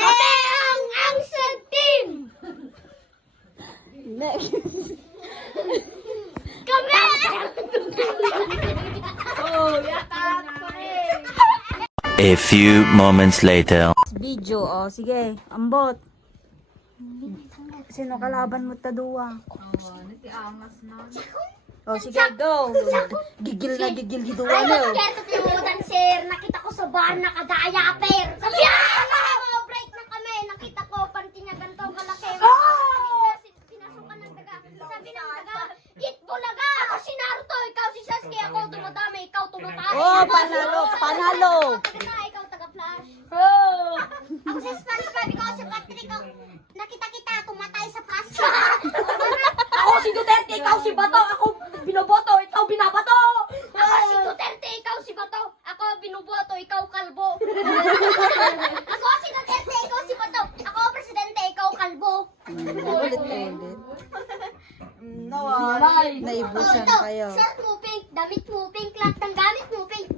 Kami ang Angsad Team! Next. Kami! A few moments later. Video, oh, sige, ambot. Sino kalaban mo taduwa? Oh, sige, go. Gigil na gigil di duwa Ay, na. magkaya tinudan, sir. Nakita ko sa bar na kadaya-per. Sabi mo, break na kami. Nakita ko, panty niya ganito kalaki. Pinasukan ng daga. Sabi ng daga, eat bulaga. Ako si Naruto, ikaw si Sasuke. Ako dumadami, ikaw tumatay. Oh, panalo, panalo. Ikaw taga-flash. Ako si SpongeBob, ikaw si Patrick. Nakita kita, tumatay sa pasta. Ako si Duterte, ikaw si Bato. Ako binoboto, ikaw binabato. Ako si Duterte, ikaw si Bato. Ako binuboto, ikaw kalbo. Ako si Duterte, ikaw si Bato. Ako presidente, ikaw kalbo. Ulit-ulit. Naibusan Ito, kayo. shirt mo pink, damit mo pink, lahat ng gamit mo pink.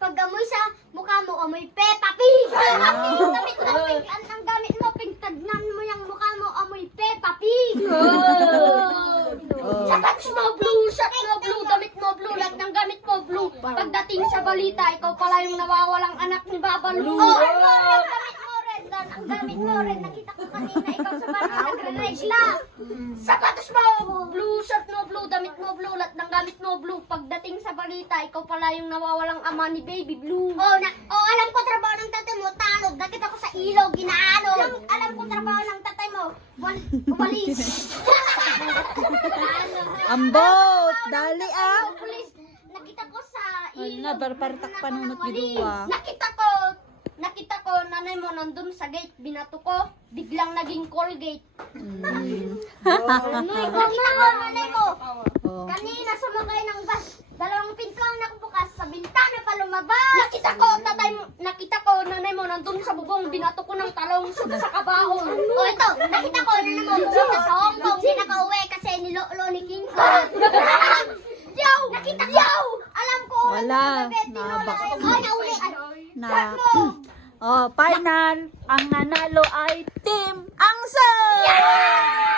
Pag amoy sa mukha mo, amoy Peppa Pig. Damit mo pink, ang gamit mo pink, tagnan mo yung mukha mo, amoy Peppa Pig. Sapatos mo blue, shirt mo blue, damit mo blue, lahat ng gamit mo blue. Pagdating sa balita, ikaw pala yung nawawalang anak ni Baba Lu. Ang gamit mo red, nakita ko kanina, ikaw sa barang nagre-race lang. Sapatos mo blue, shirt mo blue, damit mo blue, lahat ng gamit mo blue. Pagdating sa balita, ikaw pala yung nawawalang ama ni Baby Blue. Alam ko trabaho ng tatay mo, tanog. Nakita ko sa ilog, ginaano. Alam ko trabaho ng tatay mo, umalis. Ambot, dali ah. Pulis, nakita ko sa ilog. Na, barpartak panunot giduwa. Nakita ko, nanay mo nandun sa gate, binato ko, biglang naging Colgate. Nakita ko, nanay mo, Oh. kanina sumakay ng bus, dalawang pinto ang nakabukas, sa bintana pa lumabas. Nakita ko, nanay mo nandun sa bubong, binato ko ng talong sa kabaho. Ito, nakita ko, nanay mo, pumunta sa Hong Kong, di nakauwi kasi nilolo ni King Kong. Yo! Nakita ko! Alam ko! Wala. Nabak. Nauli. Na. Oh, final. Ang nanalo ay Team Angsa! Yeah!